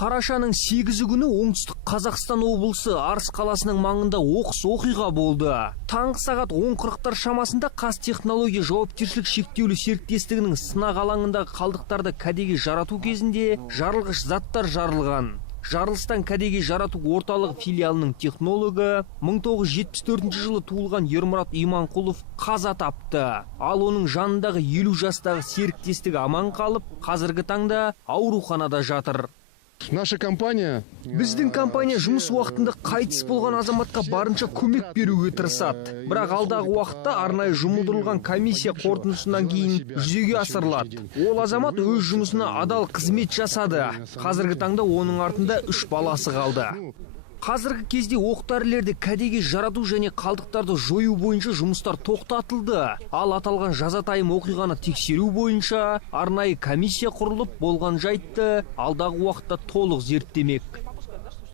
Қарашаның 8 күні оңтүстік Қазақстан облысы Арыс қаласының маңында оқыс оқиға болды. Таңғы сағат 10:40 шамасында Қазтехнология жауапкершілік шектеулі серіктестігінің сынақ алаңындағы қалдықтарды кәдеге жарату кезінде жарылғыш заттар жарылған. Жарылыстан кәдеге жарату орталық филиалының технологы 1974 жылы туылған Ермұрат Иманқұлов қаза тапты. Ал оның жанындағы 50 жастағы серіктестігі аман қалып, қазіргі таңда ауруханада жатыр. Наша компания... Біздің компания жұмыс уақытында қайтыс болған азаматқа барынша көмек беруге тырысады. Бірақ алдағы уақытта арнайы жұмылдырылған комиссия қорытындысынан кейін жүзеге асырылады. Ол азамат өз жұмысына адал қызмет жасады. Қазіргі таңда оның артында 3 баласы қалды. Қазіргі кезде оқ-дәрілерді кәдеге жарату және қалдықтарды жою бойынша жұмыстар тоқтатылды. Ал аталған жазатайым оқиғаны тексеру бойынша арнайы комиссия құрылып, болған жайтты алдағы уақытта толық зерттемек.